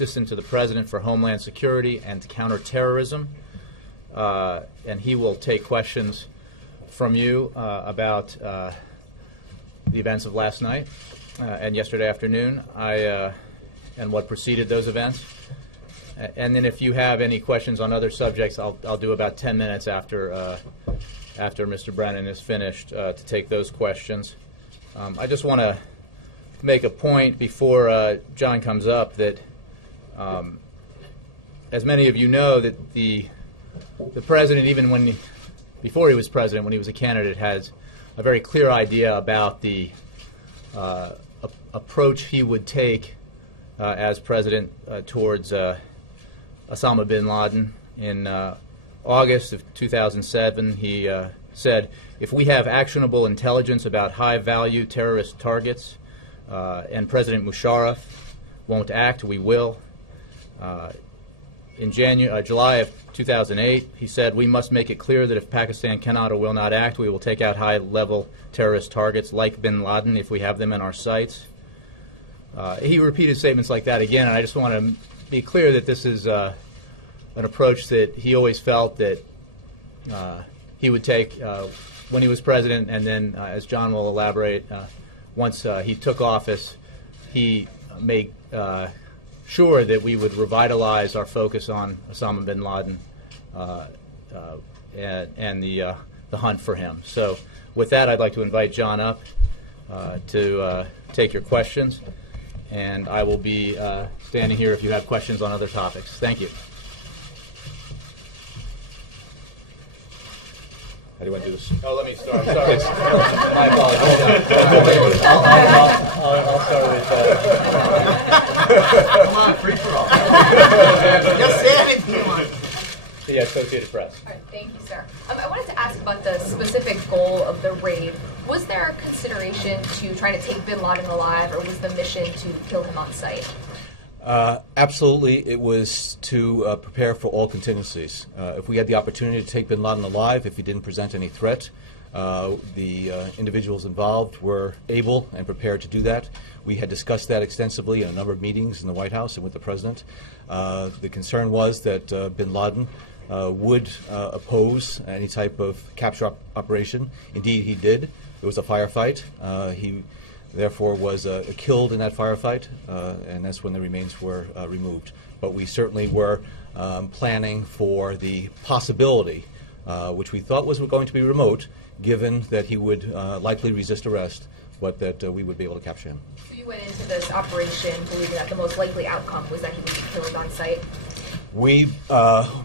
Assistant to the President for Homeland Security and Counterterrorism, and he will take questions from you about the events of last night and yesterday afternoon, and what preceded those events. And then if you have any questions on other subjects, I'll do about 10 minutes after Mr. Brennan is finished to take those questions. I just want to make a point before John comes up that, as many of you know, that the President, even before he was President, when he was a candidate, has a very clear idea about the approach he would take as President towards Osama bin Laden. In August of 2007, he said, if we have actionable intelligence about high-value terrorist targets and President Musharraf won't act, we will. In July of 2008, he said, we must make it clear that if Pakistan cannot or will not act, we will take out high-level terrorist targets like bin Laden if we have them in our sights. He repeated statements like that again, and I just want to be clear that this is an approach that he always felt that he would take when he was President, and then, as John will elaborate, once he took office, he made sure that we would revitalize our focus on Osama bin Laden and the hunt for him. So with that, I'd like to invite John up to take your questions, and I will be standing here if you have questions on other topics. Thank you. How do you want to do this? Oh, let me start. Sorry. My apologies. I'll start with... Come on, free for all. Just say anything you want. The Associated Press. All right, thank you, sir. I wanted to ask about the specific goal of the raid. Was there a consideration to trying to take bin Laden alive, or was the mission to kill him on sight? Absolutely, it was to prepare for all contingencies. If we had the opportunity to take bin Laden alive, if he didn't present any threat, the individuals involved were able and prepared to do that. We had discussed that extensively in a number of meetings in the White House and with the President. The concern was that bin Laden would oppose any type of capture operation. Indeed, he did. It was a firefight. He therefore was killed in that firefight, and that's when the remains were removed. But we certainly were planning for the possibility, which we thought was going to be remote, given that he would likely resist arrest, but that we would be able to capture him. So you went into this operation believing that the most likely outcome was that he would be killed on sight? We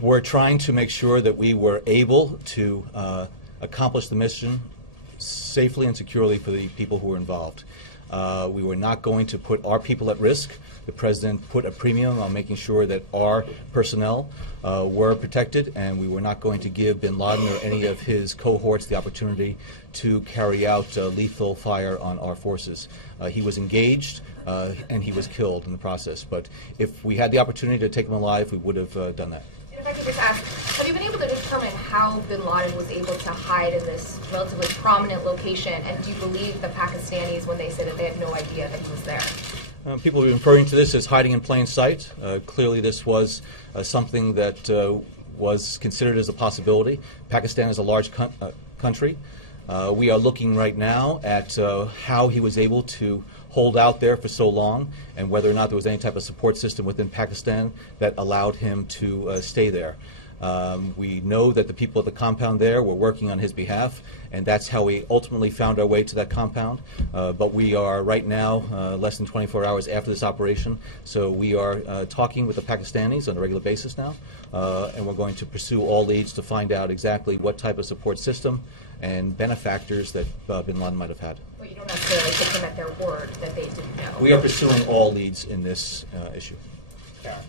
were trying to make sure that we were able to accomplish the mission safely and securely for the people who were involved. We were not going to put our people at risk. The President put a premium on making sure that our personnel were protected, and we were not going to give bin Laden or any of his cohorts the opportunity to carry out lethal fire on our forces. He was engaged, and he was killed in the process. But if we had the opportunity to take him alive, we would have done that. If I could just ask, have you been able to determine how bin Laden was able to hide in this relatively prominent location, and do you believe the Pakistanis when they say that they had no idea that he was there? People have been referring to this as hiding in plain sight. Clearly this was something that was considered as a possibility. Pakistan is a large country. We are looking right now at how he was able to hold out there for so long, and whether or not there was any type of support system within Pakistan that allowed him to stay there. We know that the people at the compound there were working on his behalf, and that's how we ultimately found our way to that compound. But we are right now less than 24 hours after this operation, so we are talking with the Pakistanis on a regular basis now, and we're going to pursue all leads to find out exactly what type of support system and benefactors that bin Laden might have had. Well, you don't necessarily take them at their word that they didn't know. We are pursuing all leads in this issue. Karen.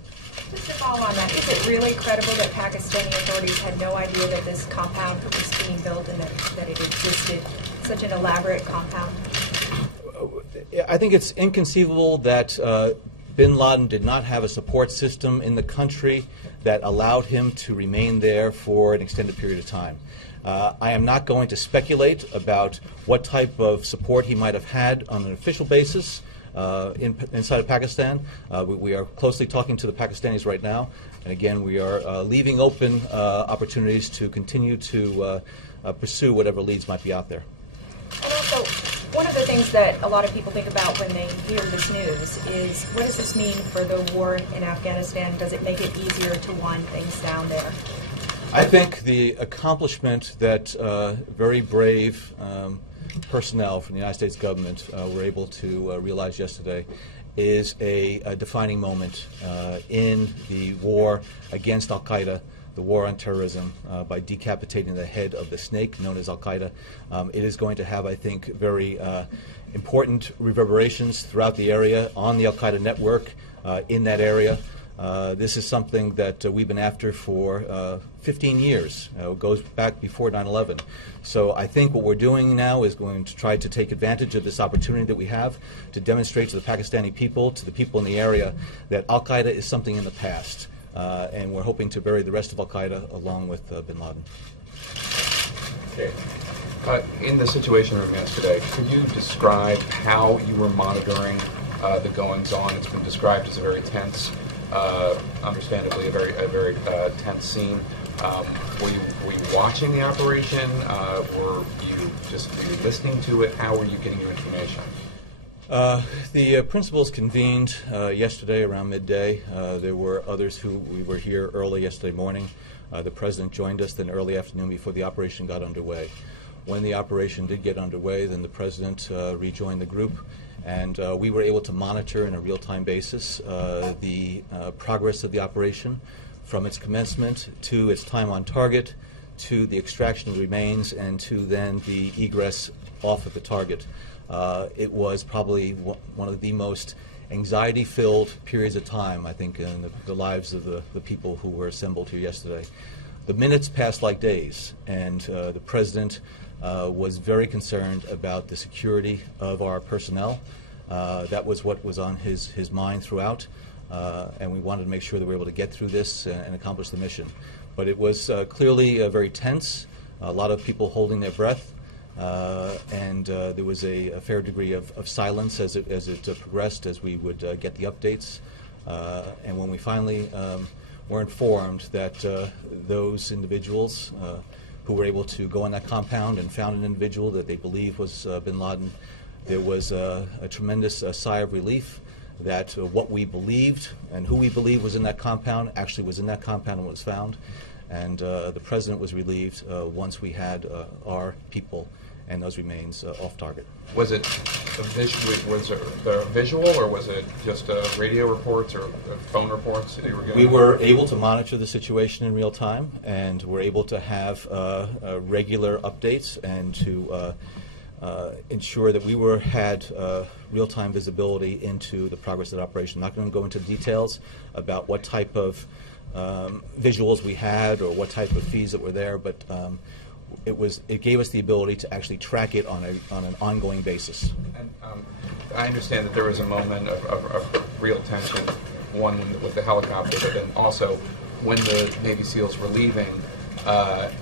Just to follow on that, is it really credible that Pakistani authorities had no idea that this compound was being built and that it existed, such an elaborate compound? I think it's inconceivable that bin Laden did not have a support system in the country that allowed him to remain there for an extended period of time. I am not going to speculate about what type of support he might have had on an official basis. inside of Pakistan. We are closely talking to the Pakistanis right now, and again, we are leaving open opportunities to continue to pursue whatever leads might be out there. And also, one of the things that a lot of people think about when they hear this news is, what does this mean for the war in Afghanistan? Does it make it easier to wind things down there? I think the accomplishment that very brave personnel from the United States government were able to realize yesterday is a defining moment in the war against al-Qaeda, the war on terrorism, by decapitating the head of the snake known as al-Qaeda. It is going to have, I think, very important reverberations throughout the area on the al-Qaeda network in that area. This is something that we've been after for 15 years. It goes back before 9/11. So I think what we're doing now is going to try to take advantage of this opportunity that we have to demonstrate to the Pakistani people, to the people in the area, that al-Qaeda is something in the past. And we're hoping to bury the rest of al-Qaeda along with bin Laden. Okay. In the situation room yesterday, could you describe how you were monitoring the goings-on? It's been described as a very tense, understandably a very tense scene. Were you watching the operation? Were you listening to it? How were you getting your information? The principals convened yesterday around midday. There were others we were here early yesterday morning. The President joined us then early afternoon before the operation got underway. When the operation did get underway, then the President rejoined the group, and we were able to monitor in a real-time basis the progress of the operation from its commencement to its time on target, to the extraction of the remains, and to then the egress off of the target. It was probably one of the most anxiety-filled periods of time, I think, in the lives of the people who were assembled here yesterday. The minutes passed like days, and the President was very concerned about the security of our personnel. That was what was on his mind throughout, and we wanted to make sure that we were able to get through this and accomplish the mission. But it was clearly very tense, a lot of people holding their breath. And there was a fair degree of silence as it progressed, as we would get the updates. And when we finally were informed that those individuals who were able to go on that compound and found an individual that they believed was bin Laden, there was a tremendous sigh of relief that what we believed and who we believed was in that compound actually was in that compound and was found. And the President was relieved once we had our people and those remains off target. Was it a visual, or was it just radio reports or phone reports that you were getting? We were able to monitor the situation in real time, and were able to have regular updates and to ensure that we had real-time visibility into the progress of the operation. I'm not going to go into details about what type of visuals we had or what type of feeds that were there, but it gave us the ability to actually track it on an ongoing basis. And I understand that there was a moment of real tension, one with the helicopter, but then also when the Navy SEALs were leaving,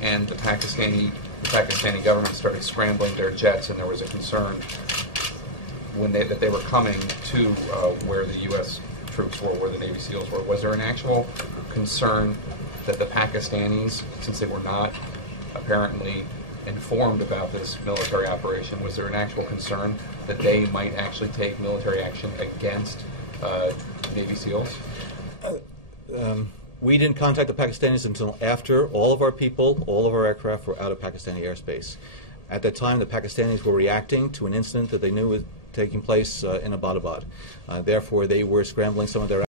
and the Pakistani government started scrambling their jets, and there was a concern that they were coming to where the U.S. troops were, where the Navy SEALs were. Was there an actual concern that the Pakistanis, since they were not apparently informed about this military operation, was there an actual concern that they might actually take military action against Navy SEALs? We didn't contact the Pakistanis until after all of our people, all of our aircraft were out of Pakistani airspace. At that time, the Pakistanis were reacting to an incident that they knew was taking place in Abbottabad. Therefore, they were scrambling some of their